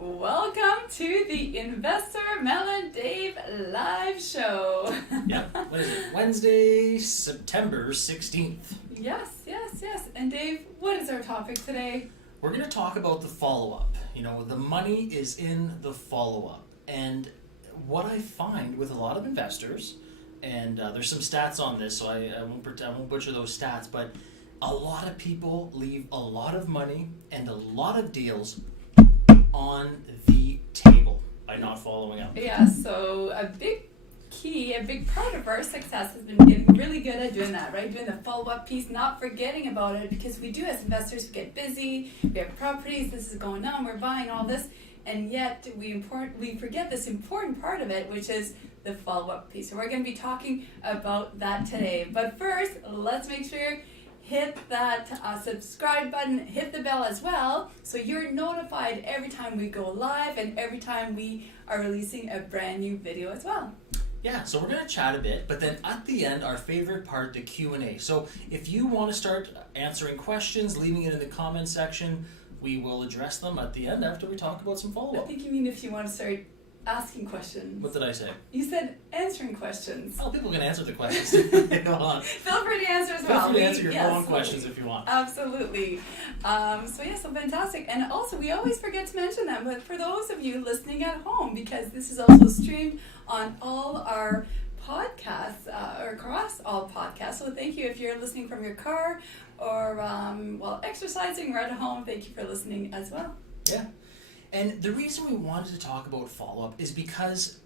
Welcome to the Investor Mel and Dave live show. Yeah, what is it? Wednesday, September 16th. Yes. And Dave, what is our topic today? We're going to talk about the follow-up. You know, the money is in the follow-up. And what I find with a lot of investors, and there's some stats on this, so I won't butcher those stats, but a lot of people leave a lot of money and a lot of deals on the table by not following up. Yeah, so a big part of our success has been getting really good at doing that, right? Doing the follow-up piece, not forgetting about it, because we do as investors, we get busy, we have properties, this is going on, we're buying all this, and yet we forget this important part of it, which is the follow-up piece. So we're going to be talking about that today. But first, let's make sure hit that subscribe button, hit the bell as well, so you're notified every time we go live and every time we are releasing a brand new video as well. Yeah, so we're going to chat a bit, but then at the end, our favorite part, the Q&A. So if you want to start answering questions, leaving it in the comment section, we will address them at the end after we talk about some I follow-up. think you mean if you want to start asking questions. What did I say? You said answering questions. Oh, people can answer the questions too. Go on. Feel free to answer as Feel well. free to answer your own questions if you want. Absolutely. So fantastic. And also, we always forget to mention them, but for those of you listening at home, because this is also streamed on all our podcasts, or across all podcasts. So thank you if you're listening from your car or while exercising or at home. Thank you for listening as well. Yeah. And the reason we wanted to talk about follow-up is because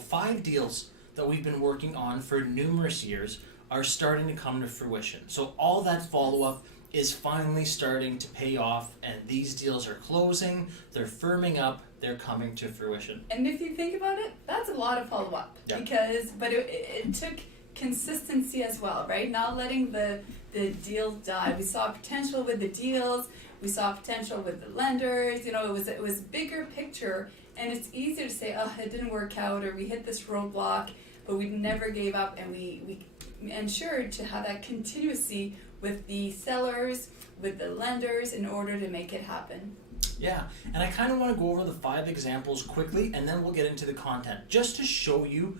five deals that we've been working on for numerous years are starting to come to fruition. So all that follow-up is finally starting to pay off, and these deals are closing, they're firming up, they're coming to fruition. And if you think about it, that's a lot of follow-up. Yeah. But it took consistency as well, right? Not letting the deals die. We saw potential with the deals. We saw potential with the lenders. You know, it was bigger picture, and it's easier to say, oh, it didn't work out, or we hit this roadblock, but we never gave up, and we ensured to have that continuity with the sellers, with the lenders, in order to make it happen. Yeah, and I kind of want to go over the 5 examples quickly, and then we'll get into the content, just to show you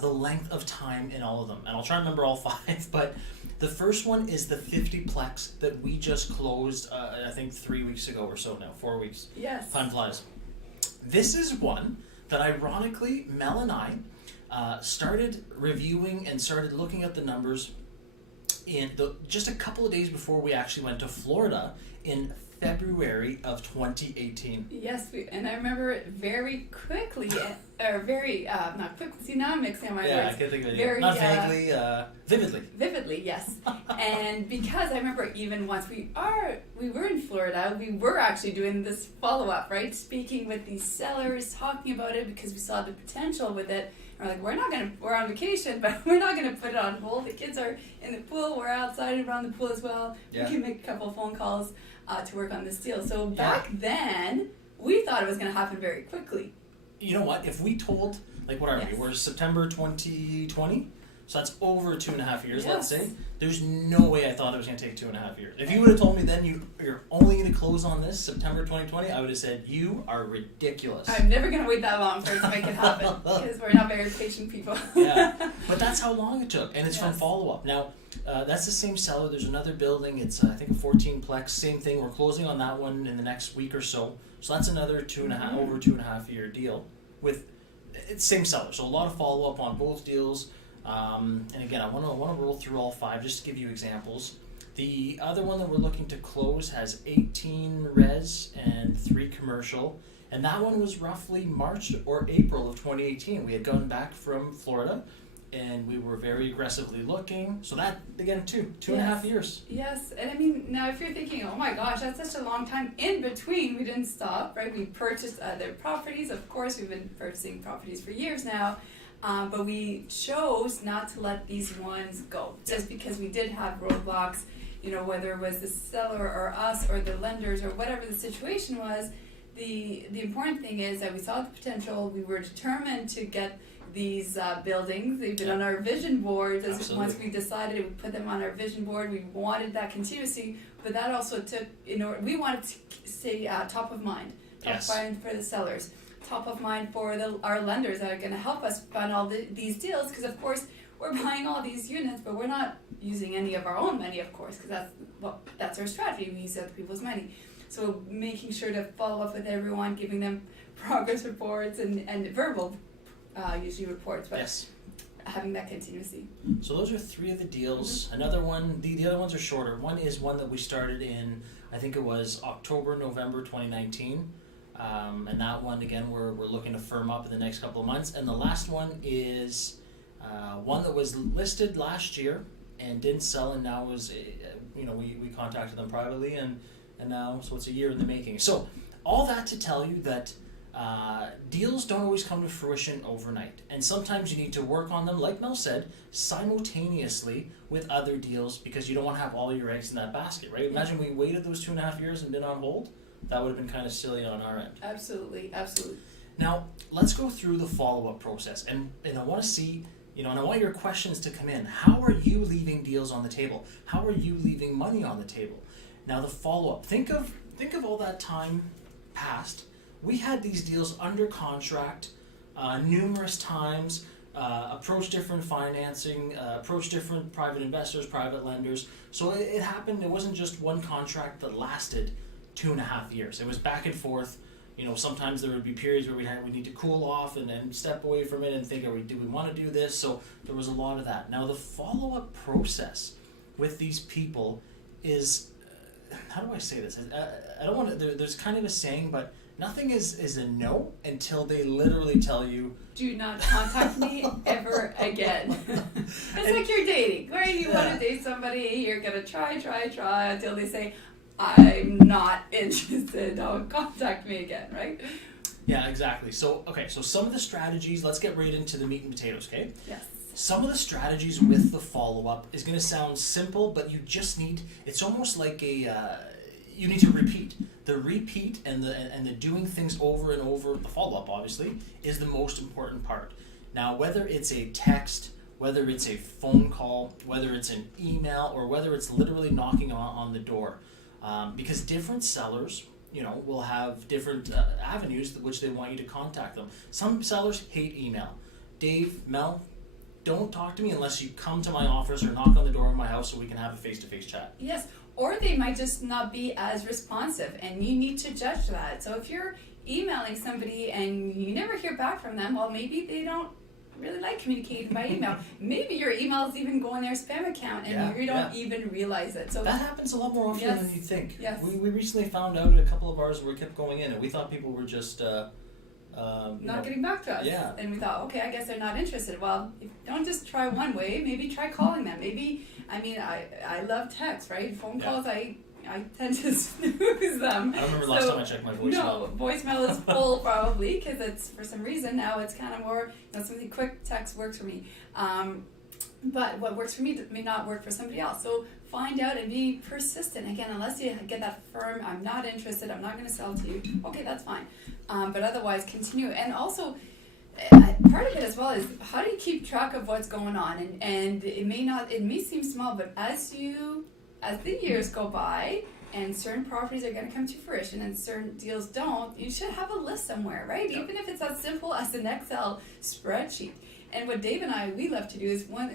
the length of time in all of them. And I'll try to remember all 5, but the first one is the 50-plex that we just closed, I think 3 weeks ago or so now, 4 weeks. Yes. Time flies. This is one that ironically, Mel and I started reviewing and started looking at the numbers just a couple of days before we actually went to Florida in February of 2018. Yes, and I remember it very quickly, not quickly, see now I'm mixing up my words. Yeah, I can't think of it. Very, not vaguely, vividly. Vividly, yes. And because I remember even once we were in Florida, we were actually doing this follow-up, right? Speaking with these sellers, talking about it because we saw the potential with it. And we're like, we're on vacation, but we're not going to put it on hold. The kids are in the pool, we're outside around the pool as well. Yeah. We can make a couple of phone calls to work on this deal. So back then, we thought it was going to happen very quickly. You know what? If we told, we're September 2020, so that's over 2.5 years, let's say. There's no way I thought it was going to take 2.5 years. If you would have told me then you're only going to close on this September 2020, I would have said, you are ridiculous. I'm never going to wait that long for it to make it happen, because we're not very patient people. Yeah, but that's how long it took, and it's from follow-up. Now, that's the same seller. There's another building. It's, I think, a 14-plex. Same thing. We're closing on that one in the next week or so. So that's another over 2.5 year deal with it's same seller. So a lot of follow-up on both deals. And again, I want to roll through all 5 just to give you examples. The other one that we're looking to close has 18 res and 3 commercial. And that one was roughly March or April of 2018. We had gone back from Florida, and we were very aggressively looking. So that, again, two and a half years. Yes, and I mean, now if you're thinking, oh my gosh, that's such a long time in between, we didn't stop, right? We purchased other properties. Of course, we've been purchasing properties for years now, but we chose not to let these ones go, just because we did have roadblocks, you know, whether it was the seller or us or the lenders or whatever the situation was. The important thing is that we saw the potential. We were determined to get these buildings. They've been on our vision board. Once we decided we put them on our vision board, we wanted that continuity, but that also took, we wanted to stay top of mind. top of mind for the sellers, top of mind for our lenders that are going to help us fund all these deals, because of course we're buying all these units, but we're not using any of our own money, of course, because that's our strategy. We use other people's money. So making sure to follow up with everyone, giving them progress reports and verbal usually reports, but yes. having that continuously. So those are 3 of the deals. Mm-hmm. Another one, the other ones are shorter. One is one that we started in, I think it was October, November 2019. And that one, again, we're looking to firm up in the next couple of months. And the last one is one that was listed last year and didn't sell, and now was, we contacted them privately, and now, so it's a year in the making. So all that to tell you that deals don't always come to fruition overnight, and sometimes you need to work on them, like Mel said, simultaneously with other deals, because you don't want to have all your eggs in that basket, right? Imagine we waited those 2.5 years and been on hold. That would have been kind of silly on our end. Absolutely. Now, let's go through the follow-up process, and I want to see, and I want your questions to come in. How are you leaving deals on the table? How are you leaving money on the table? Now, the follow-up. Think of all that time past. We had these deals under contract numerous times, approached different financing, approached different private investors, private lenders. So it happened. It wasn't just one contract that lasted 2.5 years. It was back and forth. Sometimes there would be periods where we need to cool off and step away from it and think, do we want to do this? So there was a lot of that. Now, the follow-up process with these people is, how do I say this? I don't want to, there's kind of a saying, but nothing is a no until they literally tell you, do not contact me ever again. It's like you're dating, right? You want to date somebody, you're going to try until they say, I'm not interested, don't contact me again, right? Yeah, exactly. So some of the strategies, let's get right into the meat and potatoes, okay? Yes. Some of the strategies with the follow-up is going to sound simple, but you just need, it's almost like you need to repeat. The repeat and the doing things over and over, the follow-up obviously, is the most important part. Now, whether it's a text, whether it's a phone call, whether it's an email, or whether it's literally knocking on the door, because different sellers, will have different avenues which they want you to contact them. Some sellers hate email. Dave, Mel, don't talk to me unless you come to my office or knock on the door of my house so we can have a face-to-face chat. Yes, or they might just not be as responsive, and you need to judge that. So if you're emailing somebody and you never hear back from them, well, maybe they don't really like communicating by email. Maybe your emails even go in their spam account and you don't even realize it. So that happens a lot more often than you think. Yes. We recently found out a couple of ours where we kept going in, and we thought people were just not getting back to us. Yeah. And we thought, okay, I guess they're not interested. Well, don't just try one way. Maybe try calling them. I love text, right? Phone calls, I tend to snooze them. I don't remember last time I checked my voicemail. No, voicemail is full probably, because it's, for some reason now it's kind of more, something quick. Text works for me. But what works for me may not work for somebody else. So find out and be persistent. Again, unless you get that firm, I'm not interested, I'm not going to sell to you, okay, that's fine. But otherwise, continue. And also, part of it as well is, how do you keep track of what's going on? And it may seem small, but as the years go by and certain properties are going to come to fruition and certain deals don't, you should have a list somewhere, right? Yep. Even if it's as simple as an Excel spreadsheet. And what Dave and we love to do is, once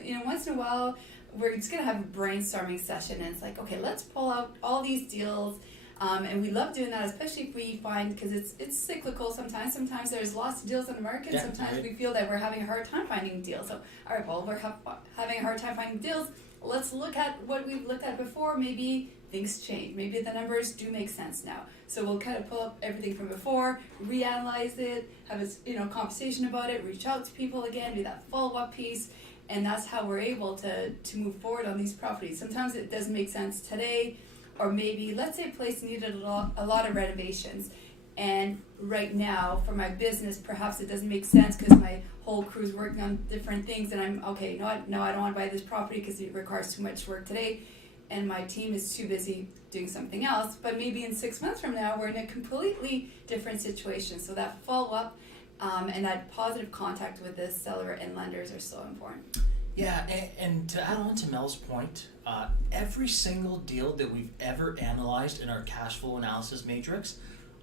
in a while, we're just going to have a brainstorming session, and it's like, okay, let's pull out all these deals. And we love doing that, especially if we find, because it's cyclical sometimes. Sometimes there's lots of deals on the market. Yeah, sometimes right. we feel that we're having a hard time finding deals. So, all right, well, we're having a hard time finding deals. Let's look at what we've looked at before. Maybe things change. Maybe the numbers do make sense now. So we'll kind of pull up everything from before, reanalyze it, have a conversation about it, reach out to people again, do that follow-up piece, and that's how we're able to move forward on these properties. Sometimes it doesn't make sense today, or maybe, let's say a place needed a lot of renovations, and right now for my business perhaps it doesn't make sense because my whole crew's working on different things, and I'm okay, no, I don't want to buy this property because it requires too much work today, and my team is too busy doing something else. But maybe in 6 months from now we're in a completely different situation. So that follow-up and that positive contact with the seller and lenders are so important. Yeah, and to add on to Mel's point, every single deal that we've ever analyzed in our cash flow analysis matrix,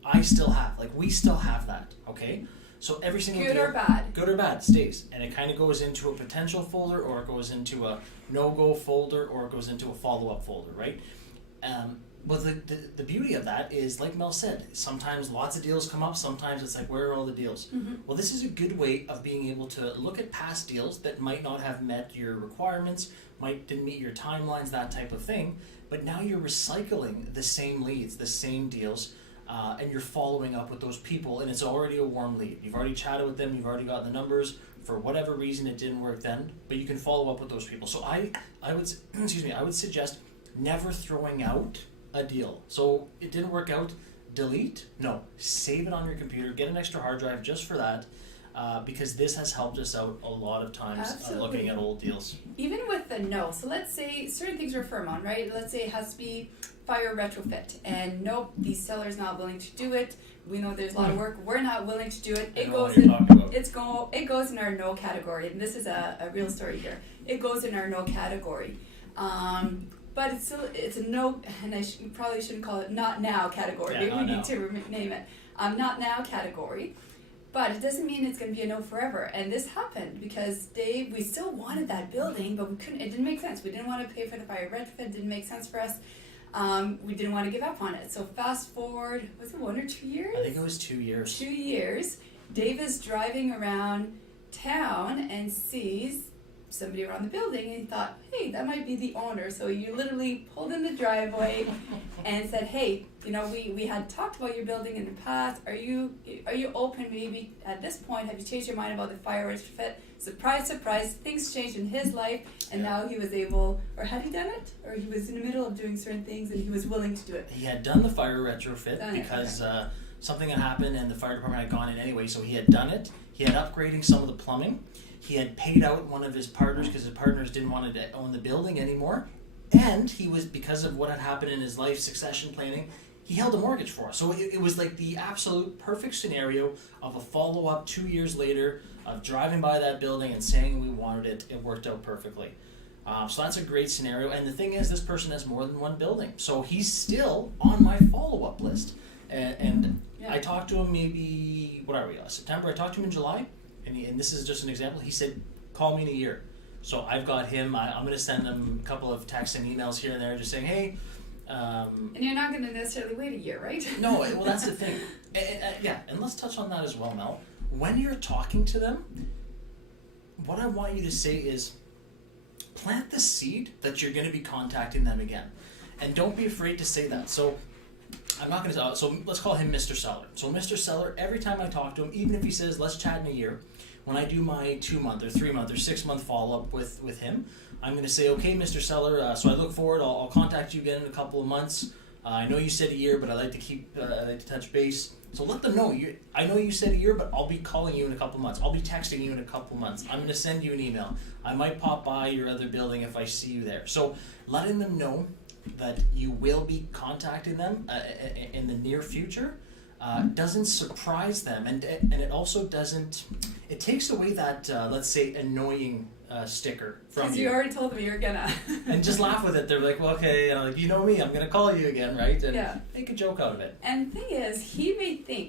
I still have. Like, we still have that, okay? So every single Good deal, or bad. good or bad, stays. And it kind of goes into a potential folder, or it goes into a no-go folder, or it goes into a follow-up folder, right? But the beauty of that is, like Mel said, sometimes lots of deals come up, sometimes it's like, where are all the deals? Mm-hmm. Well, this is a good way of being able to look at past deals that might not have met your requirements, didn't meet your timelines, that type of thing, but now you're recycling the same leads, the same deals, and you're following up with those people, and it's already a warm lead. You've already chatted with them, you've already got the numbers. For whatever reason it didn't work then, but you can follow up with those people. So I would I would suggest never throwing out a deal. So it didn't work out, delete? No, save it on your computer, get an extra hard drive just for that, because this has helped us out a lot of times looking at old deals. Even with the no, so let's say certain things we're firm on, right? Let's say it has to be fire retrofit, and nope, the seller's not willing to do it. We know there's a lot of work. We're not willing to do it. It goes in our no category, and this is a real story here. It goes in our no category. But it's a no, and probably shouldn't call it not now category. Maybe we need to rename it not now category. But it doesn't mean it's going to be a no forever. And this happened because we still wanted that building, but we couldn't. It didn't make sense. We didn't want to pay for the fire retrofit. It didn't make sense for us. We didn't want to give up on it. So fast forward, was it 1 or 2 years? I think it was 2 years. 2 years. Dave is driving around town and sees somebody around the building, and he thought, hey, that might be the owner. So you literally pulled in the driveway and said, hey, we had talked about your building in the past. Are you open? Maybe at this point, have you changed your mind about the fire retrofit? Surprise, surprise, things changed in his life, and now he was able, or had he done it? Or he was in the middle of doing certain things and he was willing to do it. He had done the fire retrofit because something had happened and the fire department had gone in anyway, so he had done it. He had upgrading some of the plumbing. He had paid out one of his partners because his partners didn't want to own the building anymore. And he was, because of what had happened in his life, succession planning, he held a mortgage for us. So it was like the absolute perfect scenario of a follow-up 2 years later of driving by that building and saying we wanted it. It worked out perfectly. So that's a great scenario. And the thing is, this person has more than one building. So he's still on my follow-up list. And I talked to him maybe, September. I talked to him in July. And this is just an example. He said, call me in a year. So I've got him. I'm going to send him a couple of texts and emails here and there just saying, hey. And you're not going to necessarily wait a year, right? No, well, that's the thing. And let's touch on that as well, Mel. When you're talking to them, what I want you to say is plant the seed that you're going to be contacting them again. And don't be afraid to say that. So I'm not going to, so let's call him Mr. Seller. So Mr. Seller, every time I talk to him, even if he says, let's chat in a year, when I do my 2-month or 3-month or 6-month follow-up with him, I'm going to say, okay, Mr. Seller, so I look forward, I'll contact you again in a couple of months. I know you said a year, but I like to touch base. So let them know, I know you said a year, but I'll be calling you in a couple of months. I'll be texting you in a couple of months. I'm going to send you an email. I might pop by your other building if I see you there. So letting them know that you will be contacting them in the near future doesn't surprise them, and it also doesn't. It takes away that let's say annoying sticker from you. Because you already told them you're gonna. And just laugh with it. They're like, well, okay, like, you know me, I'm gonna call you again, right? And make a joke out of it. And the thing is, he may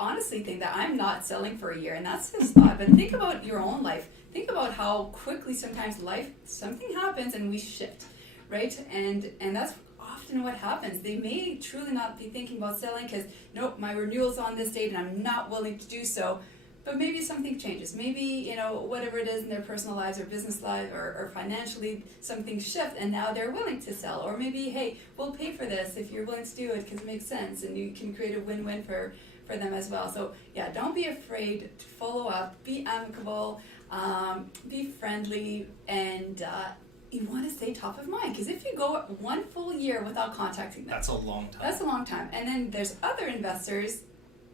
honestly think that I'm not selling for a year, and that's his thought. But think about your own life. Think about how quickly sometimes something happens and we shift. Right? And that's often what happens. They may truly not be thinking about selling because, nope, my renewal's on this date and I'm not willing to do so. But maybe something changes. Maybe, whatever it is in their personal lives or business life or financially, something shifts and now they're willing to sell. Or maybe, hey, we'll pay for this if you're willing to do it because it makes sense and you can create a win-win for them as well. So, don't be afraid to follow up, be amicable, be friendly, and you want to stay top of mind, because if you go 1 full year without contacting them, that's a long time. That's a long time. And then there's other investors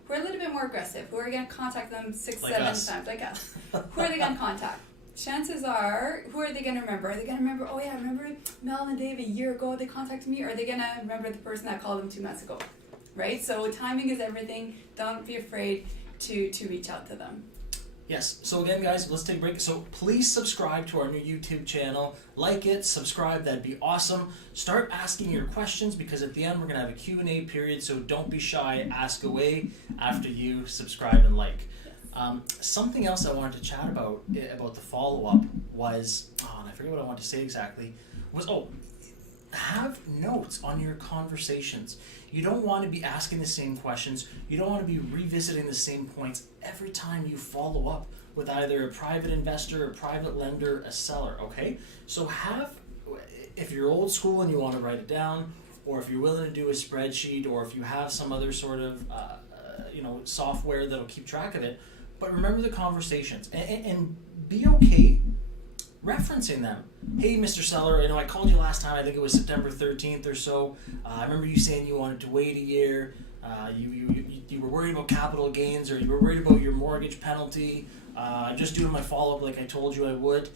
who are a little bit more aggressive, who are going to contact them 6-7 times, like us. Who are they going to contact? Chances are, who are they going to remember? Are they going to remember, oh yeah, remember Mel and Dave a year ago, they contacted me? Or are they going to remember the person that called them 2 months ago? Right? So timing is everything. Don't be afraid to reach out to them. Yes. So again, guys, let's take a break. So please subscribe to our new YouTube channel. Like it, subscribe. That'd be awesome. Start asking your questions because at the end we're gonna have a Q&A period. So don't be shy. Ask away after you subscribe and like. Something else I wanted to chat about the follow-up was, and I forget what I wanted to say exactly, was, have notes on your conversations. You don't want to be asking the same questions. You don't want to be revisiting the same points every time you follow up with either a private investor, a private lender, a seller, okay? So if you're old school and you want to write it down, or if you're willing to do a spreadsheet, or if you have some other sort of software that'll keep track of it, but remember the conversations and be okay referencing them. Hey, Mr. Seller, I called you last time. I think it was September 13th or so. I remember you saying you wanted to wait a year. You were worried about capital gains, or you were worried about your mortgage penalty. I'm just doing my follow-up like I told you I would.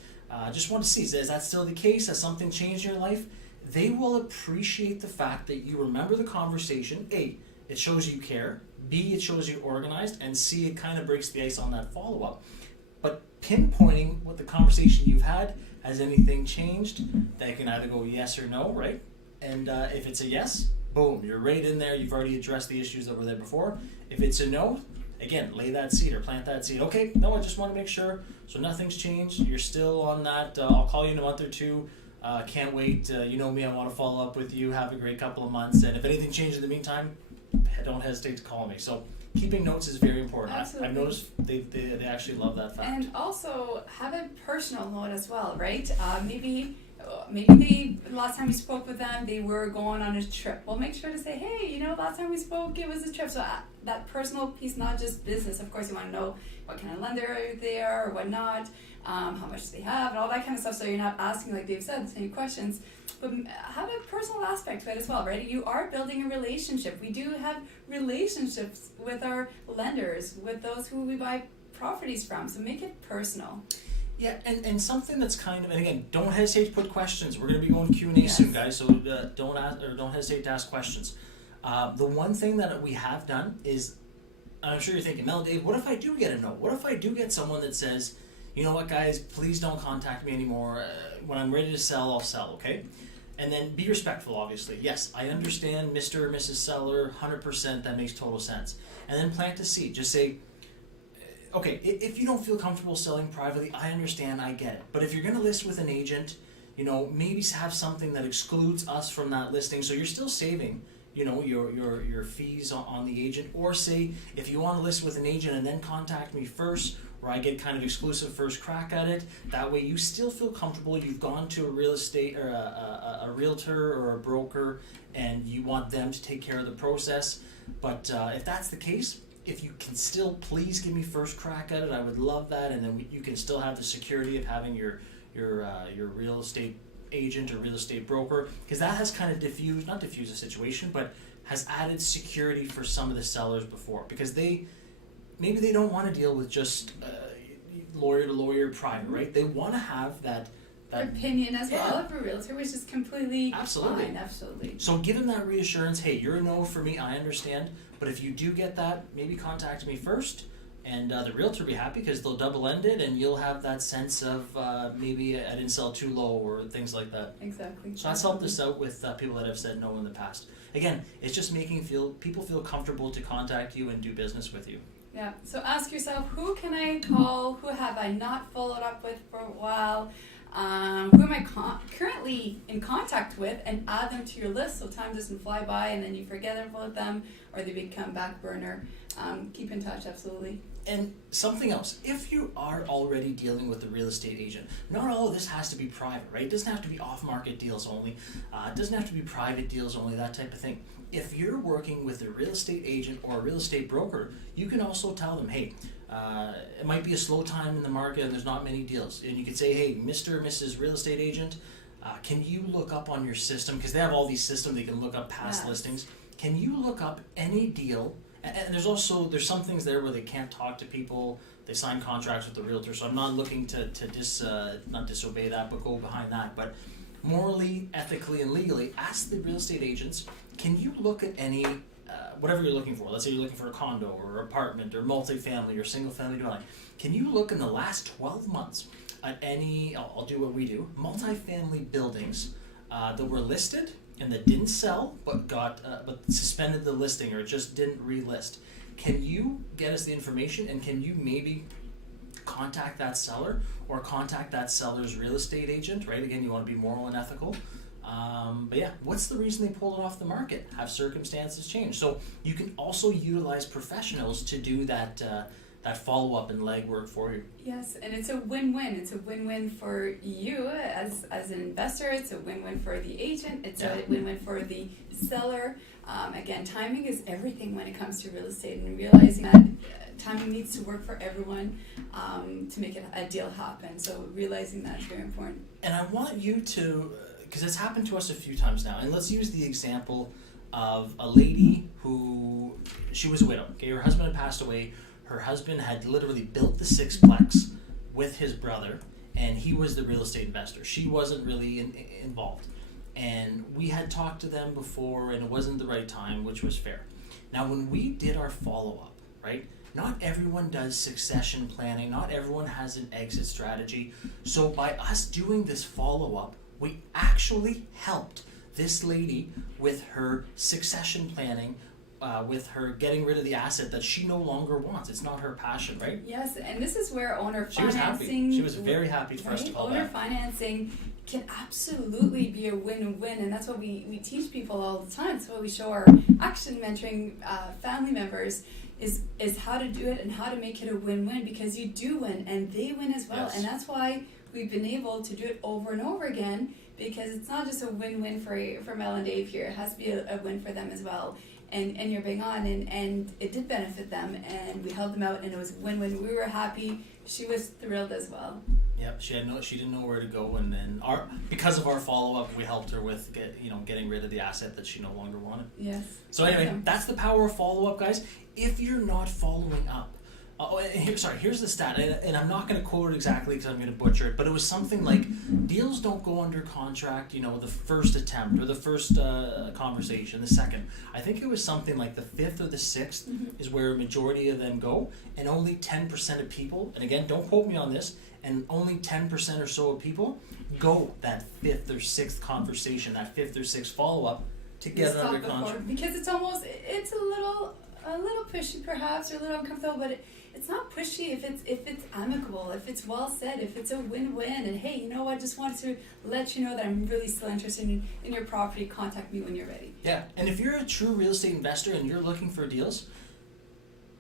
Just want to see, is that still the case? Has something changed in your life? They will appreciate the fact that you remember the conversation. A, it shows you care. B, it shows you organized. And C, it kind of breaks the ice on that follow-up. But pinpointing what the conversation you've had, has anything changed? They can either go yes or no, right? And if it's a yes, boom, you're right in there. You've already addressed the issues that were there before. If it's a no, again, lay that seed or plant that seed. Okay, no, I just want to make sure. So nothing's changed. You're still on that. I'll call you in a month or two. Can't wait. You know me, I want to follow up with you. Have a great couple of months. And if anything changes in the meantime, don't hesitate to call me. So keeping notes is very important. I've noticed they actually love that fact. And also have a personal note as well, right? Maybe the last time you spoke with them, they were going on a trip. Well, make sure to say, hey, last time we spoke, it was a trip. So that personal piece, not just business. Of course, you want to know what kind of lender they are or whatnot, how much they have, and all that kind of stuff. So you're not asking, like Dave said, the same questions. But have a personal aspect to it as well, right? You are building a relationship. We do have relationships with our lenders, with those who we buy properties from. So make it personal. Yeah, and something that's kind of, and again, don't hesitate to put questions. We're going to be going Q&A soon, guys. So don't hesitate to ask questions. The one thing that we have done is, I'm sure you're thinking, Mel, Dave, what if I do get a no? What if I do get someone that says, you know what, guys, please don't contact me anymore. When I'm ready to sell, I'll sell, okay? And then be respectful, obviously. Yes, I understand, Mr. or Mrs. Seller, 100%, that makes total sense. And then plant a seed. Just say, okay, if you don't feel comfortable selling privately, I understand, I get it. But if you're going to list with an agent, maybe have something that excludes us from that listing, so you're still saving, your fees on the agent. Or say, if you want to list with an agent and then contact me first, where I get kind of exclusive first crack at it. That way you still feel comfortable. You've gone to a real estate or a realtor or a broker, and you want them to take care of the process. But if that's the case, if you can still please give me first crack at it, I would love that. And then you can still have the security of having your real estate agent or real estate broker, because that has kind of not diffused the situation, but has added security for some of the sellers before, because maybe they don't want to deal with just lawyer to lawyer private, right? They want to have that opinion as well of a realtor, which is completely fine. Absolutely. So give them that reassurance. Hey, you're a no for me. I understand. But if you do get that, maybe contact me first, and the realtor will be happy because they'll double end it, and you'll have that sense of maybe I didn't sell too low or things like that. Exactly. So that's helped us out with people that have said no in the past. Again, it's just making people feel comfortable to contact you and do business with you. Yeah, so ask yourself, who can I call? Who have I not followed up with for a while? Who am I currently in contact with? And add them to your list so time doesn't fly by and then you forget about them or they become back burner. Keep in touch, absolutely. And something else, if you are already dealing with a real estate agent, not all of this has to be private, right? It doesn't have to be off-market deals only. It doesn't have to be private deals only, that type of thing. If you're working with a real estate agent or a real estate broker, you can also tell them, hey, it might be a slow time in the market and there's not many deals. And you could say, hey, Mr. or Mrs. Real Estate Agent, can you look up on your system, because they have all these systems, they can look up past listings. Can you look up any deal? And there's some things there where they can't talk to people. They sign contracts with the realtor, so I'm not looking to not disobey that, but go behind that. But morally, ethically, and legally, ask the real estate agents, can you look at any whatever you're looking for. Let's say you're looking for a condo or apartment or multifamily or single family dwelling. Can you look in the last 12 months at any, I'll do what we do, multifamily buildings that were listed and that didn't sell but but suspended the listing or just didn't relist? Can you get us the information, and can you maybe contact that seller or contact that seller's real estate agent, right? Again, you want to be moral and ethical. But yeah, what's the reason they pulled it off the market? Have circumstances changed? So you can also utilize professionals to do that follow-up and legwork for you. Yes, and it's a win-win. It's a win-win for you as an investor. It's a win-win for the agent. It's a win-win for the seller. Again, timing is everything when it comes to real estate, and realizing that timing needs to work for everyone to make a deal happen. So realizing that is very important. And I want you to, because it's happened to us a few times now, and let's use the example of a lady who, she was a widow. Okay, her husband had passed away. Her husband had literally built the sixplex with his brother, and he was the real estate investor. She wasn't really involved. And we had talked to them before, and it wasn't the right time, which was fair. Now, when we did our follow-up, right, not everyone does succession planning. Not everyone has an exit strategy. So by us doing this follow-up, we actually helped this lady with her succession planning, with her getting rid of the asset that she no longer wants. It's not her passion, right? Yes, and this is where owner financing... She was happy. She was very happy for us to call owner that. financing can absolutely be a win-win, and that's what we teach people all the time. That's what we show our action mentoring family members is how to do it and how to make it a win-win, because you do win and they win as well. Yes. And that's why we've been able to do it over and over again, because it's not just a win-win for Mel and Dave here. It has to be a win for them as well. And you're being on, and it did benefit them, and we helped them out, and it was a win-win. We were happy. She was thrilled as well. Yep, she didn't know where to go, and then because of our follow-up, we helped her with getting rid of the asset that she no longer wanted. Yes. So anyway, Awesome. that's the power of follow-up, guys. If you're not following up, here's the stat, and I'm not going to quote it exactly because I'm going to butcher it, but it was something like deals don't go under contract, the first attempt or the first conversation, the second. I think it was something like the fifth or the sixth is where a majority of them go, and only 10% of people, and again, don't quote me on this, and only 10% or so of people go that fifth or sixth conversation, that fifth or sixth follow-up to get it under contract. Because it's a little pushy perhaps, or a little uncomfortable, but it's not pushy if it's amicable, if it's well said, if it's a win-win, and hey, I just wanted to let you know that I'm really still interested in your property. Contact me when you're ready. Yeah, and if you're a true real estate investor and you're looking for deals,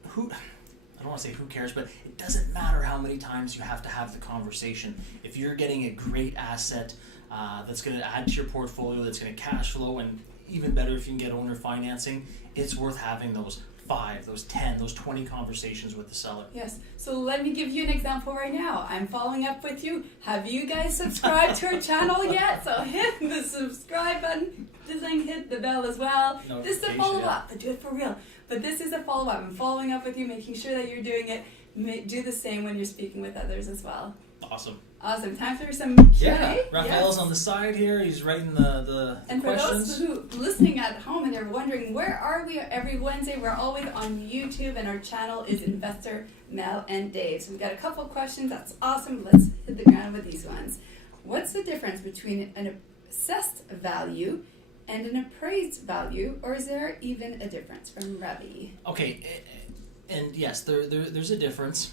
I don't want to say who cares, but it doesn't matter how many times you have to have the conversation. If you're getting a great asset that's going to add to your portfolio, that's going to cash flow, and even better if you can get owner financing, it's worth having those 5, those 10, those 20 conversations with the seller. Yes. So let me give you an example right now. I'm following up with you. Have you guys subscribed to our channel yet? So hit the subscribe button. Hit the bell as well. This is a follow-up, but do it for real. But this is a follow-up. I'm following up with you, making sure that you're doing it. Do the same when you're speaking with others as well. Awesome. Time for some Q&A. Yeah, Raphael's on the side here. He's writing the and questions. For those who listening at home and they're wondering, where are we every Wednesday? We're always on YouTube, and our channel is Investor Mel and Dave. So we've got a couple of questions. That's awesome. Let's hit the ground with these ones. What's the difference between an assessed value and an appraised value, or is there even a difference, from Ravi? Okay, and yes, there's a difference.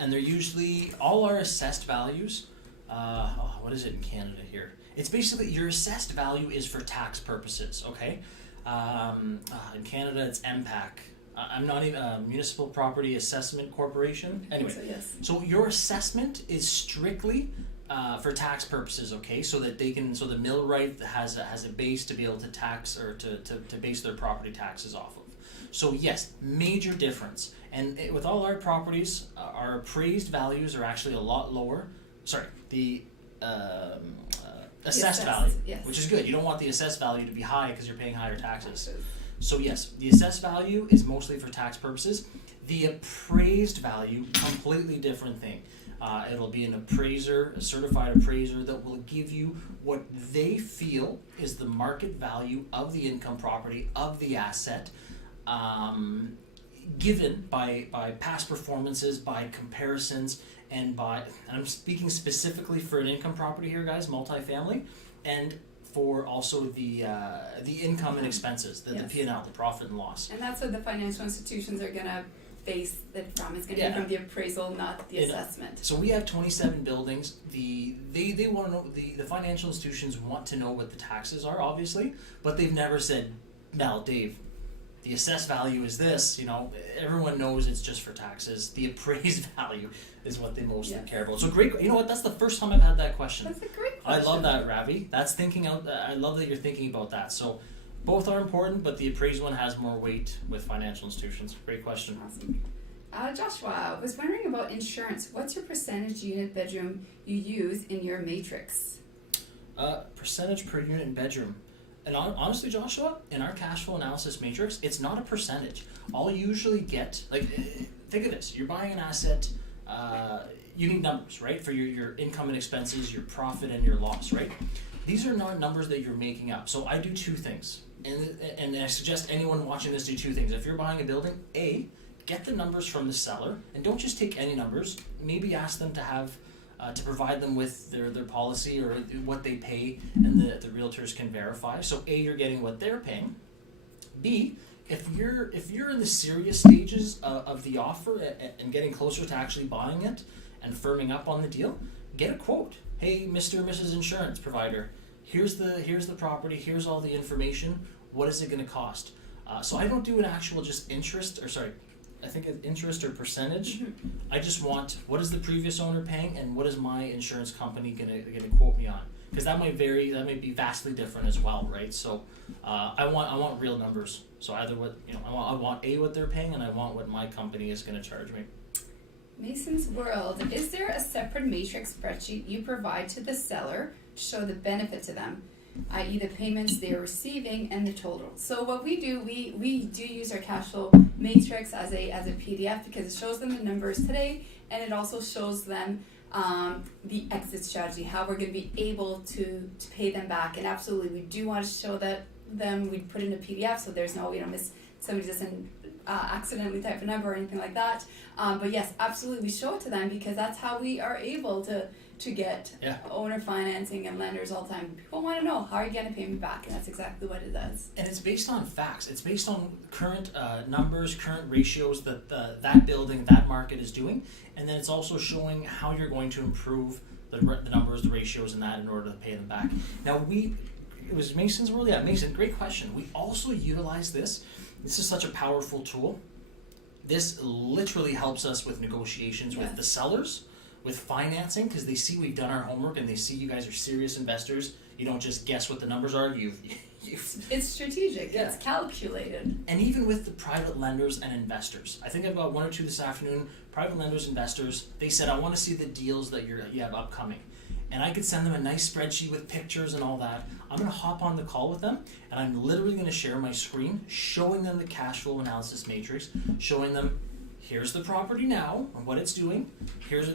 And they're usually, all our assessed values, what is it in Canada here? It's basically, your assessed value is for tax purposes, okay? In Canada, it's MPAC. I'm not even, Municipal Property Assessment Corporation. Anyway, so your assessment is strictly for tax purposes, okay? So that the millwright has a base to be able to tax, or to base their property taxes off of. So yes, major difference. And with all our properties, our appraised values are actually a lot lower. Sorry, the assessed value, which is good. You don't want the assessed value to be high because you're paying higher taxes. So yes, the assessed value is mostly for tax purposes. The appraised value, completely different thing. It'll be an appraiser, a certified appraiser, that will give you what they feel is the market value of the income property, of the asset, given by past performances, by comparisons, and I'm speaking specifically for an income property here, guys, multifamily, and for also the income and expenses, the P&L, the profit and loss. And that's what the financial institutions are going to base it from. It's going to be from the appraisal, not the assessment. So we have 27 buildings. They want to know, the financial institutions want to know what the taxes are, obviously, but they've never said, Mel, Dave, the assessed value is this. Everyone knows it's just for taxes. The appraised value is what they mostly care about. So great. You know what? That's the first time I've had that question. That's a great question. I love that, Ravi. That's thinking out. I love that you're thinking about that. So both are important, but the appraised one has more weight with financial institutions. Great question. Awesome. Joshua, I was wondering about insurance. What's your percentage unit bedroom you use in your matrix? Percentage per unit bedroom. And honestly, Joshua, in our cash flow analysis matrix, it's not a percentage. I'll usually get, think of this. You're buying an asset, you need numbers, right? For your income and expenses, your profit and your loss, right? These are not numbers that you're making up. So I do two things. And I suggest anyone watching this do two things. If you're buying a building, A, get the numbers from the seller. And don't just take any numbers. Maybe ask them to have to provide them with their policy or what they pay, and the realtors can verify. So A, you're getting what they're paying. B, if you're in the serious stages of the offer and getting closer to actually buying it and firming up on the deal, get a quote. Hey, Mr. or Mrs. Insurance Provider, here's the property, here's all the information. What is it going to cost? So I don't do an actual just interest or percentage. Mm-hmm. I just want, what is the previous owner paying and what is my insurance company gonna quote me on? Because that might vary, that might be vastly different as well, right? So I want real numbers. So either I want A, what they're paying, and I want what my company is gonna charge me. Mason's World, is there a separate matrix spreadsheet you provide to the seller to show the benefit to them, i.e. the payments they're receiving and the total? So what we do, we do use our cash flow matrix as a PDF because it shows them the numbers today, and it also shows them the exit strategy, how we're going to be able to pay them back. And absolutely, we do want to show that them. We put in a PDF so there's no somebody doesn't accidentally type a number or anything like that. But yes, absolutely, we show it to them because that's how we are able to get owner financing and lenders all the time. People want to know, how are you going to pay me back? And that's exactly what it does. And it's based on facts. It's based on current numbers, current ratios that that building, that market is doing. And then it's also showing how you're going to improve the numbers, the ratios, and that in order to pay them back. Now, it was Mason's World? Yeah, Mason, great question. We also utilize this. This is such a powerful tool. This literally helps us with negotiations with the sellers, with financing, because they see we've done our homework and they see you guys are serious investors. You don't just guess what the numbers are. It's strategig. It's calculated. And even with the private lenders and investors, I think I've got one or two this afternoon. Private lenders, investors. They said, I want to see the deals that you have upcoming, and I could send them a nice spreadsheet with pictures and all that. I'm going to hop on the call with them, and I'm literally going to share my screen, showing them the cash flow analysis matrix, showing them, here's the property now and what it's doing, here's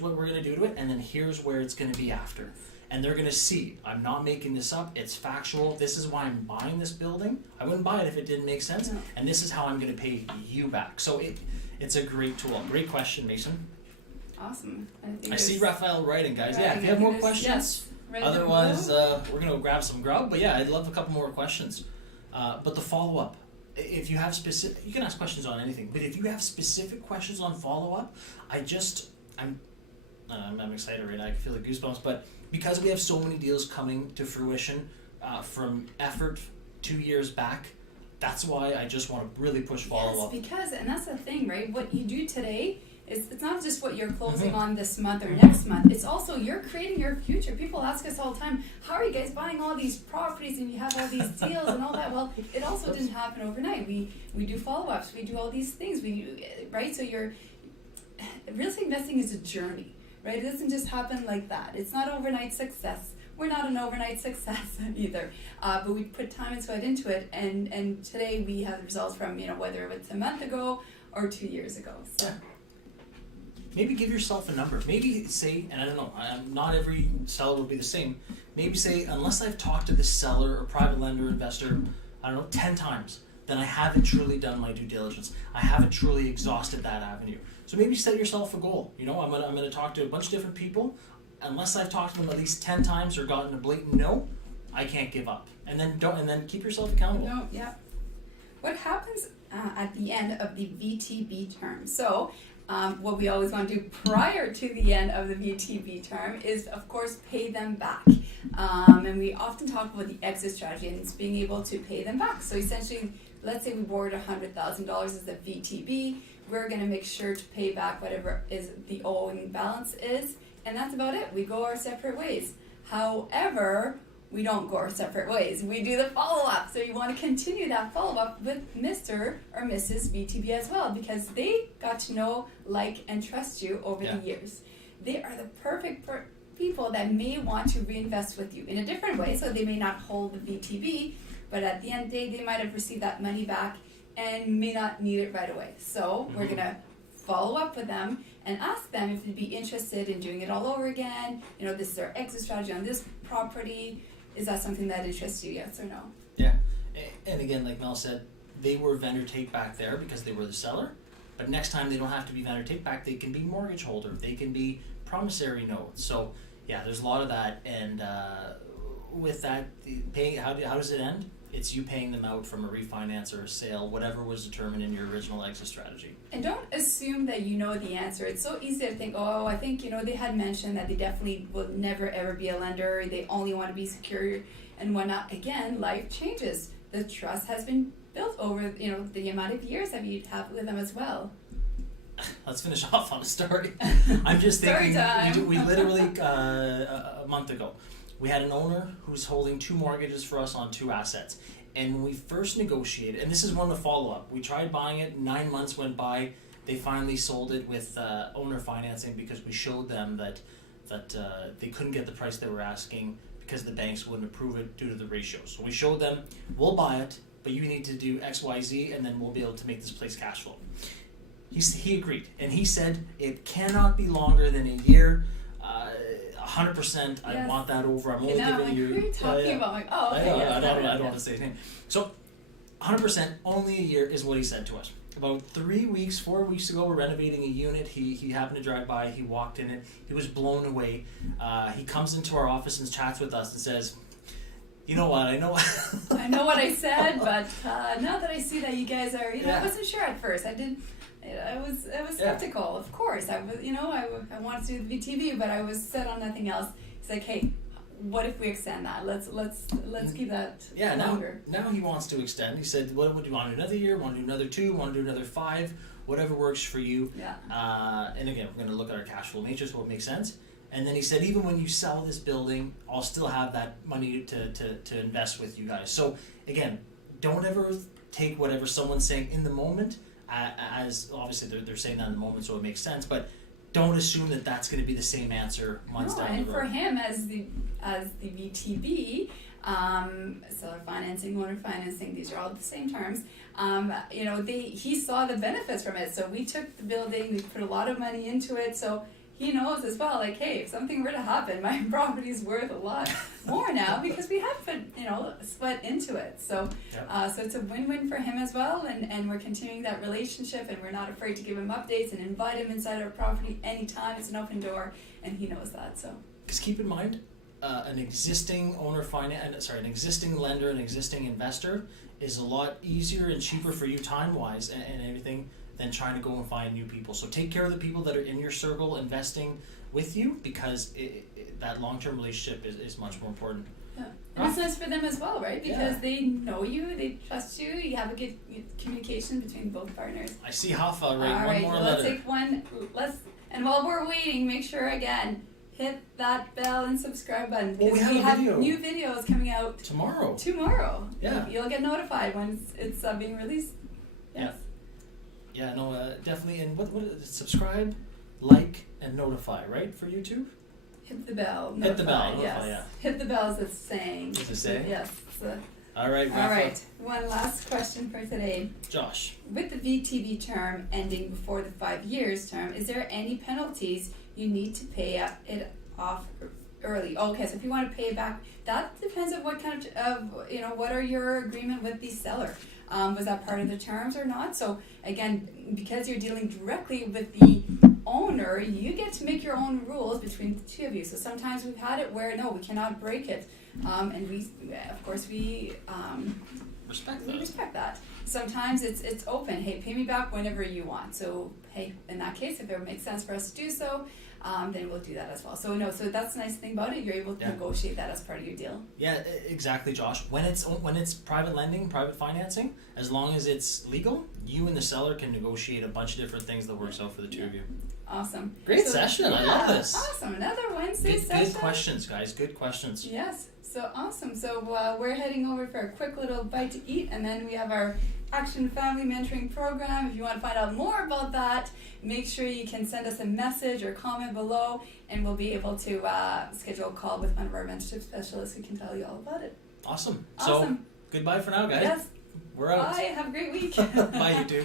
what we're going to do to it, and then here's where it's going to be after. And they're going to see, I'm not making this up, it's factual, this is why I'm buying this building. I wouldn't buy it if it didn't make sense, and this is how I'm going to pay you back. So it's a great tool. Great question, Mason. Awesome. I see Raphael writing, guys. Yeah, if you have more questions, otherwise we're going to grab some grub. But yeah, I'd love a couple more questions. But the follow-up, if you have specific, you can ask questions on anything, but if you have specific questions on follow-up, I'm excited right now. I can feel the goosebumps. But because we have so many deals coming to fruition from effort 2 years back, that's why I just want to really push follow-up. Yes, because, and that's the thing, right? What you do today it's not just what you're closing on this month or next month. It's also you're creating your future. People ask us all the time, how are you guys buying all these properties and you have all these deals and all that? Well, it also didn't happen overnight. We do follow-ups. We do all these things. Right? So real estate investing is a journey, right? It doesn't just happen like that. It's not overnight success. We're not an overnight success either, but we put time and sweat into it, and today we have the results from whether it's a month ago or 2 years ago. So. Maybe give yourself a number. Maybe say, and I don't know, not every seller will be the same. Maybe say, unless I've talked to this seller or private lender, investor, 10 times, then I haven't truly done my due diligence. I haven't truly exhausted that avenue. So maybe set yourself a goal. You know, I'm gonna talk to a bunch of different people. Unless I've talked to them at least 10 times or gotten a blatant no, I can't give up. And then keep yourself accountable. No, yeah. What happens at the end of the VTB term? So, what we always want to do prior to the end of the VTB term is, of course, pay them back. And we often talk about the exit strategy and it's being able to pay them back. So essentially, let's say we borrowed $100,000 as the VTB. We're going to make sure to pay back whatever is the owing balance is. And that's about it. We go our separate ways. However, we don't go our separate ways. We do the follow-up. So you want to continue that follow-up with Mr. or Mrs. VTB as well, because they got to know, like, and trust you over the years. They are the perfect people that may want to reinvest with you in a different way. So they may not hold the VTB, but at the end of the day, they might have received that money back and may not need it right away. So we're going to follow up with them and ask them if they'd be interested in doing it all over again. You know, this is our exit strategy on this property. Is that something that interests you, yes or no? Yeah. And again, like Mel said, they were vendor take back there because they were the seller. But next time they don't have to be vendor take back. They can be mortgage holder. They can be promissory notes. So yeah, there's a lot of that. And with that, how does it end? It's you paying them out from a refinance or a sale, whatever was determined in your original exit strategy. And don't assume that you know the answer. It's so easy to think, oh, I think, you know, they had mentioned that they definitely will never ever be a lender. They only want to be secure and whatnot. Again, life changes. The trust has been built over, you know, the amount of years that you have with them as well. Let's finish off on a story. I'm just thinking, we literally, a month ago, we had an owner who's holding 2 mortgages for us on 2 assets. And when we first negotiated, and this is one of the follow-up, we tried buying it, 9 months went by, they finally sold it with owner financing because we showed them that they couldn't get the price they were asking because the banks wouldn't approve it due to the ratios. So we showed them, we'll buy it, but you need to do X, Y, Z, and then we'll be able to make this place cash flow. He agreed, and he said it cannot be longer than a year. 100%. I want that over. I'm only giving you. Who are you talking about? Like, oh, okay. I don't want to say his name. So, 100%. Only a year is what he said to us. About 4 weeks ago, we're renovating a unit. He happened to drive by. He walked in it. He was blown away. He comes into our office and chats with us and says, "You know what? I know." I know what I said, but now that I see that you guys are, you know, I wasn't sure at first. I was skeptical, of course. I was, you know, I wanted to do the VTV, but I was set on nothing else. He's like, hey, what if we extend that? Let's keep that longer. Now he wants to extend. He said, what would you want to do? Another year? Want to do another 2? Want to do another 5? Whatever works for you. Yeah. And again, we're going to look at our cash flow matrix, what makes sense. And then he said, even when you sell this building, I'll still have that money to invest with you guys. So again, don't ever take whatever someone's saying in the moment. As obviously they're saying that in the moment, so it makes sense. But don't assume that that's going to be the same answer months down the road. And for him, as the VTB, seller financing, owner financing, these are all the same terms. You know, he saw the benefits from it. So we took the building, we put a lot of money into it. So he knows as well, like, hey, if something were to happen, my property's worth a lot more now because we have put, you know, sweat into it. So, so it's a win-win for him as well, and we're continuing that relationship, and we're not afraid to give him updates and invite him inside our property anytime. It's an open door, and he knows that. So, because keep in mind, an existing an existing lender, an existing investor is a lot easier and cheaper for you time-wise and everything than trying to go and find new people. So take care of the people that are in your circle investing with you, because that long-term relationship is much more important. Yeah. And it's nice for them as well, right? Because they know you, they trust you, you have a good communication between both partners. I see Hafa, right? All right, one more let's letter. Take one. And while we're waiting, make sure again, hit that bell and subscribe button, because we have new videos coming out tomorrow. Yeah. You'll get notified when it's being released. Yes. Yeah, no, definitely. And what subscribe, like, and notify, right, for YouTube? Hit the bell. Hit the bell. Yes. Notify, yeah. Hit the bell, as it's saying. Does it say? Yes. All right, Rafa. All right. One last question for today. Josh. With the VTB term ending before the 5 years term, is there any penalties you need to pay it off early? Okay, so if you want to pay it back, that depends on what kind of, you know, what are your agreement with the seller. Was that part of the terms or not? So again, because you're dealing directly with the owner, you get to make your own rules between the two of you. So sometimes we've had it where no, we cannot break it, and we respect that. Sometimes it's open. Hey, pay me back whenever you want. So hey, in that case, if it makes sense for us to do so, then we'll do that as well. So so that's the nice thing about it. You're able to negotiate that as part of your deal. Yeah, exactly, Josh. When it's private lending, private financing, as long as it's legal, you and the seller can negotiate a bunch of different things that works out for the two of you. Awesome. Great session. I love this. Awesome. Another Wednesday session. Good questions, guys. Good questions. Yes. So awesome. So we're heading over for a quick little bite to eat, and then we have our Action Family Mentoring Program. If you want to find out more about that, make sure you can send us a message or comment below, and we'll be able to schedule a call with one of our mentorship specialists who can tell you all about it. Awesome. So goodbye for now, guys. Yes. We're out. Bye. Have a great week. Bye, you too.